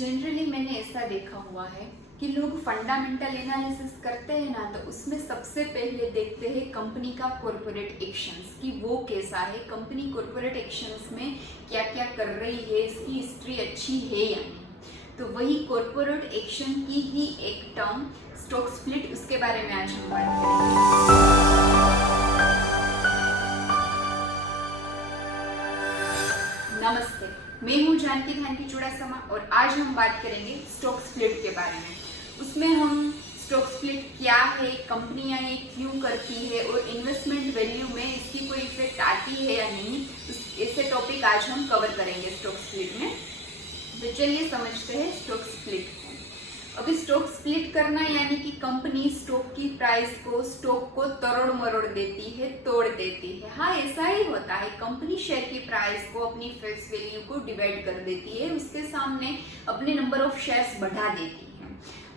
Generally मैंने ऐसा देखा हुआ है कि लोग फंडामेंटल एनालिसिस करते हैं ना, तो उसमें सबसे पहले देखते हैं कंपनी का कॉरपोरेट एक्शंस कि वो कैसा है, कंपनी कॉरपोरेट एक्शंस में क्या क्या कर रही है, इसकी हिस्ट्री अच्छी है या नहीं। तो वही कॉरपोरेट एक्शन की ही एक टर्म स्टॉक स्प्लिट, उसके बारे में आज हम बात करेंगे। नमस्ते, मैं हूँ जानकी धानकी चुड़ासमा और आज हम बात करेंगे स्टॉक स्प्लिट के बारे में। उसमें हम स्टॉक स्प्लिट क्या है, कंपनियां ये क्यों करती है और इन्वेस्टमेंट वैल्यू में इसकी कोई इफेक्ट आती है या नहीं, ऐसे टॉपिक आज हम कवर करेंगे स्टॉक स्प्लिट में। तो चलिए समझते हैं स्टॉक स्प्लिट। अभी स्टॉक स्प्लिट करना यानी कि कंपनी स्टॉक की प्राइस को, स्टॉक को तोड़ मरोड़ देती है, तोड़ देती है। हाँ, ऐसा ही होता है। कंपनी शेयर की प्राइस को, अपनी फेस वैल्यू को डिवाइड कर देती है, उसके सामने अपने नंबर ऑफ शेयर्स बढ़ा देती है।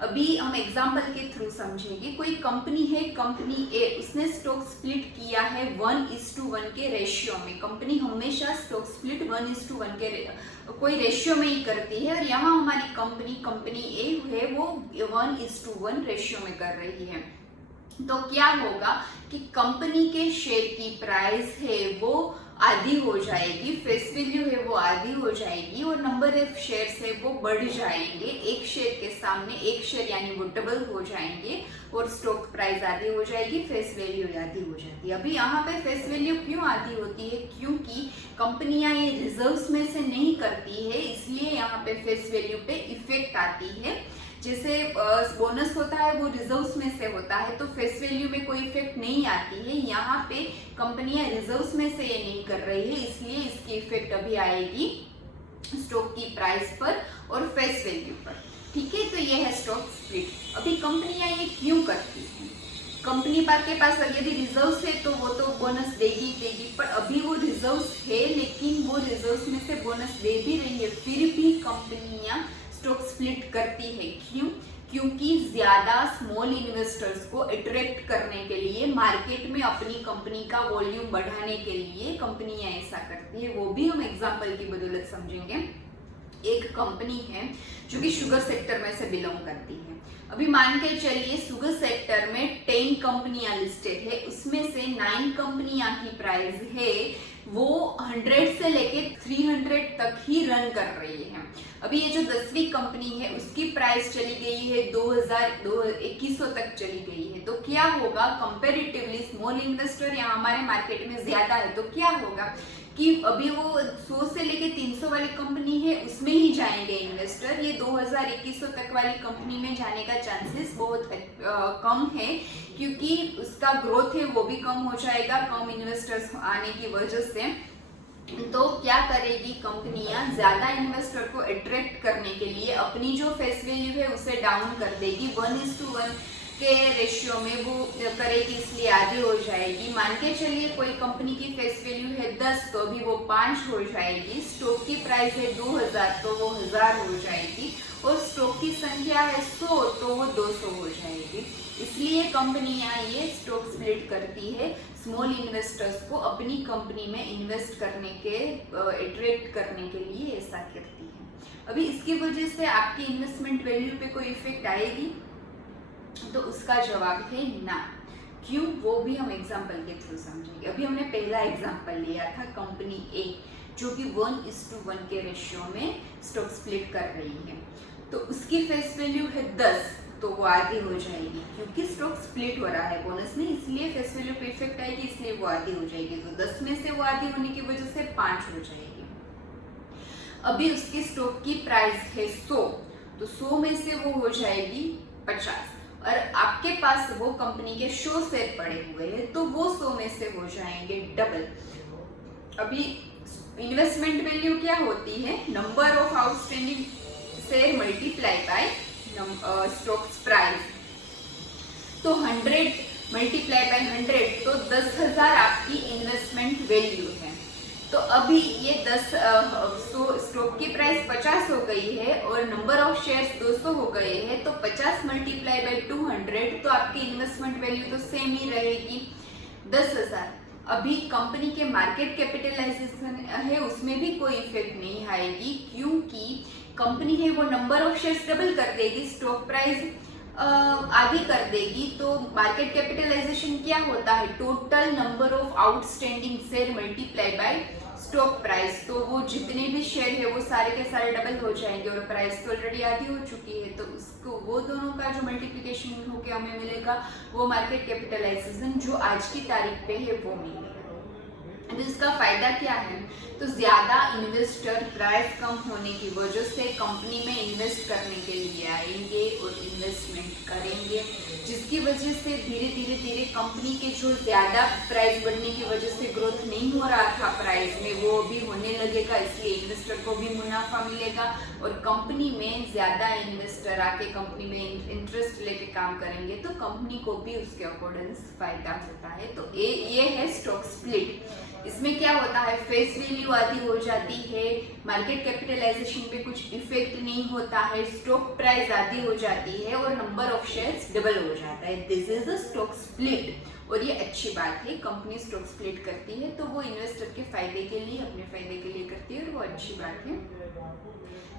अभी हम एग्जांपल के थ्रू समझेंगे। कोई कंपनी है, कंपनी ए, उसने स्टॉक स्प्लिट किया है 1:1 के रेशियो में। कंपनी हमेशा स्टॉक स्प्लिट 1:1 के कोई रेशियो में ही करती है और यहाँ हमारी कंपनी ए है वो 1:1 रेशियो में कर रही है। तो क्या होगा कि कंपनी के शेयर की प्राइस है वो आधी हो जाएगी, फेस वैल्यू है वो आधी हो जाएगी और नंबर ऑफ शेयर्स है वो बढ़ जाएंगे। एक शेयर के सामने एक शेयर यानी वो डबल हो जाएंगे और स्टॉक प्राइस आधी हो जाएगी, फेस वैल्यू आधी हो जाती है। अभी यहाँ पे फेस वैल्यू क्यों आधी होती है? क्योंकि कंपनियां ये रिजर्व्स में से नहीं करती है, इसलिए यहाँ पे फेस वैल्यू पे इफेक्ट आती है। जैसे बोनस होता है वो रिजर्व्स में से होता है, तो फेस वैल्यू में कोई इफेक्ट नहीं आती है। यहाँ पे कंपनियां रिजर्व्स में से ये नहीं कर रही है, इसलिए इसकी इफेक्ट अभी आएगी स्टॉक की प्राइस पर और फेस वैल्यू पर। ठीक है, तो ये है स्टॉक स्प्लिट। अभी कंपनियां ये क्यों करती हैं? कंपनी के पास यदि रिजर्व्स है तो वो तो बोनस देगी, पर अभी वो रिजर्व्स है लेकिन वो रिजर्व्स में से बोनस दे भी रही है, फिर भी कंपनियां स्टॉक स्प्लिट करती है। क्यों? क्योंकि ज्यादा स्मॉल इन्वेस्टर्स को अट्रैक्ट करने के लिए, मार्केट में अपनी कंपनी का वॉल्यूम बढ़ाने के लिए कंपनियां ऐसा करती है। वो भी हम एग्जांपल की बदौलत समझेंगे। एक कंपनी है जो कि शुगर सेक्टर में से बिलोंग करती है। अभी मान के चलिए शुगर सेक्टर में 10 कंपनियां लिस्टेड है, उसमें से 9 कंपनियां की प्राइस है वो 100 से लेके 300 तक ही रन कर रही है। अभी ये जो 10वीं कंपनी है उसकी प्राइस चली गई है 2100 तक चली गई है। तो क्या होगा, कंपेरेटिवली स्मॉल इन्वेस्टर यहाँ हमारे मार्केट में ज्यादा है, तो क्या होगा कि अभी वो 100 से लेके 300 वाली कंपनी है उसमें ही जाएंगे इन्वेस्टर। ये 2100 तक वाली कंपनी में जाने का चांसेस बहुत कम है, क्योंकि उसका ग्रोथ है वो भी कम हो जाएगा कम इन्वेस्टर्स आने की वजह से। तो क्या करेगी कंपनियां, ज्यादा इन्वेस्टर को अट्रैक्ट करने के लिए अपनी जो फेस वैल्यू है उसे डाउन कर देगी। 1:1 के रेशियो में वो करेगी, इसलिए आधी हो जाएगी। मान के चलिए कोई कंपनी की फेस वैल्यू है 10, तो अभी वो 5 हो जाएगी। स्टॉक की प्राइस है 2000, तो वो 1000 हो जाएगी और स्टॉक की संख्या है 100, तो वो 200 हो जाएगी। इसलिए कंपनियां ये स्टॉक स्प्लिट करती है, स्मॉल इन्वेस्टर्स को अपनी कंपनी में इन्वेस्ट करने के, अट्रैक्ट करने के लिए ऐसा करती है। अभी इसकी वजह से आपकी इन्वेस्टमेंट वैल्यू पे कोई इफेक्ट आएगी? तो उसका जवाब है ना। क्यों? वो भी हम एग्जांपल के थ्रू समझेंगे। अभी हमने पहला एग्जांपल लिया था कंपनी ए जो कि 1:1 के रेशियो में स्टॉक स्प्लिट कर रही है। तो उसकी फेस वैल्यू है 10, तो वो आधी हो जाएगी क्योंकि स्टॉक स्प्लिट हो रहा है बोनस में, इसलिए फेस वैल्यू पे इफेक्ट आएगी, इसलिए वो आधी हो जाएगी। तो 10 में से वो आधी होने की वजह से 5 हो जाएगी। अभी उसकी स्टॉक की प्राइस है 100, तो 100 में से वो हो जाएगी 50 और आपके पास वो कंपनी के 100 शेयर पड़े हुए हैं, तो वो 100 में से हो जाएंगे डबल। अभी इन्वेस्टमेंट वैल्यू क्या होती है? Number of outstanding share multiply by stock price. तो 100 मल्टीप्लाई बाय 100, तो 10,000 आपकी इन्वेस्टमेंट वैल्यू है। तो अभी ये 10 स्टॉक की प्राइस 50 हो गई है और नंबर ऑफ शेयर्स 200 हो गए हैं, तो 50 मल्टीप्लाई बाय 200, तो आपकी इन्वेस्टमेंट वैल्यू तो सेम ही रहेगी 10,000। अभी कंपनी के मार्केट कैपिटलाइजेशन है उसमें भी कोई इफेक्ट नहीं आएगी, क्योंकि कंपनी है वो नंबर ऑफ शेयर्स डबल कर देगी, स्टॉक प्राइस आधी कर देगी, तो मार्केट कैपिटलाइजेशन क्या होता है, total number of outstanding share multiply by stock price. तो वो जितने भी शेयर है वो सारे के सारे डबल हो जाएंगे और प्राइस तो ऑलरेडी आधी हो चुकी है, तो उसको वो दोनों का जो मल्टीप्लिकेशन होके हमें मिलेगा वो मार्केट कैपिटलाइजेशन जो आज की तारीख पे है वो मिलेगा। अब इसका फायदा क्या है, तो ज्यादा इन्वेस्टर प्राइस कम होने की वजह से कंपनी में इन्वेस्ट करने के लिए आएंगे और इन्वेस्टमेंट करेंगे, जिसकी वजह से धीरे धीरे कंपनी के जो ज्यादा प्राइस बढ़ने की वजह से ग्रोथ नहीं हो रहा था प्राइस में, वो भी होने लगेगा, इसलिए इन्वेस्टर को भी मुनाफा मिलेगा और कंपनी में ज्यादा इन्वेस्टर आके कंपनी में इंटरेस्ट लेके काम करेंगे तो कंपनी को भी उसके अकॉर्डिंग फायदा होता है। तो ये है स्टॉक स्प्लिट। इसमें क्या होता है, फेस वैल्यू आधी हो जाती है, मार्केट कैपिटलाइजेशन पे कुछ इफेक्ट नहीं होता है, स्टॉक प्राइस आधी हो जाती है और नंबर ऑफ शेयर्स डबल हो जाता है। This is a stock split और ये अच्छी बात है, कंपनी स्टॉक स्प्लिट करती है तो वो इन्वेस्टर के फायदे के लिए, अपने फायदे के लिए करती है और वो अच्छी बात है।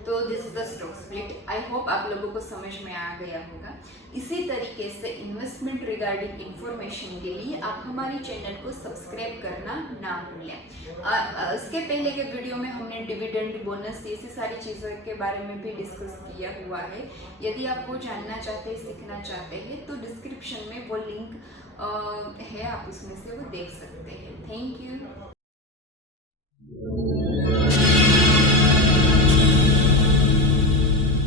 तो this is the stock split. I hope आप लोगों को समझ में आ गया होगा। इसी तरीके से इन्वेस्टमेंट रिगार्डिंग इंफॉर्मेशन के लिए आप हमारी चैनल को सब्सक्राइब करना ना भूलें। इसके पहले के वीडियो में हमने डिविडेंड, बोनस, ऐसी सारी चीज़ों के बारे में भी डिस्कस किया हुआ है। यदि आप वो जानना चाहते हैं, सीखना चाहते हैं तो डिस्क्रिप्शन में वो लिंक है, आप उसमें से वो देख सकते हैं। Thank you.